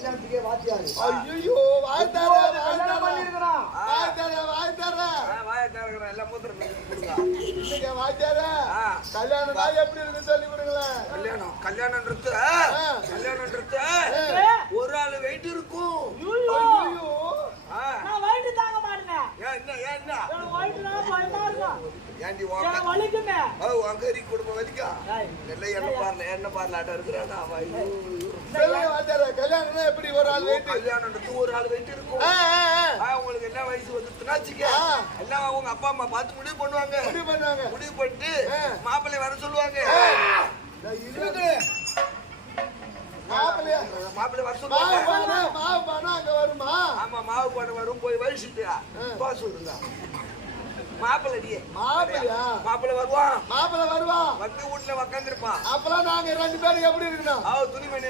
கல்யாணத்துக்கே வாத்தியாரு. ஐயோ வாய்த்தார கல்யாணம் பண்ணிருக்கிறான். எல்லாம் மூத்திரம் கொடுங்க. இன்னைக்கு வாத்தியார கல்யாணம் தான் எப்படி இருக்கு சொல்லி கொடுங்களேன். கல்யாணம்ன்றது ஒரு ஆளு வெயிட் இருக்கும். ஐயோ நான் வயிட்டு தாங்க மாட்டேன். என்ன வயிட்டு நான் பயமா இருக்கும். ஏண்டி வலிக்குமே. அங்கரி குடும்பம் வலிக்கா என்ன பாரலாட்ட இருக்கிறான். கல்யாணம் எப்படி ஒரு ஆள் வெயிட்? கல்யாணம்ன்றது ஒரு ஆள் வெயிட் இருக்கும். உங்களுக்கு என்ன வயசு வந்துச்சுனாச்சுக்க எல்லாம் அவங்க அப்பா அம்மா பார்த்து முடிவு பண்ணுவாங்க. முடிவு பண்ணிட்டு மாப்பிள்ளை வர சொல்லுவாங்க. மாப்பிள்ளை வர சொல்லுவாங்க. ஆமா மாவு பானை வரும். போய் வலிச்சுட்டு சொல்லுங்க. மாப்பிள்ளை வருவான். வந்து வீட்டுல உக்காந்துருப்பான். அப்பெல்லாம் நாங்க 2 பேரும் எப்படி இருக்கணும்? துணிமணி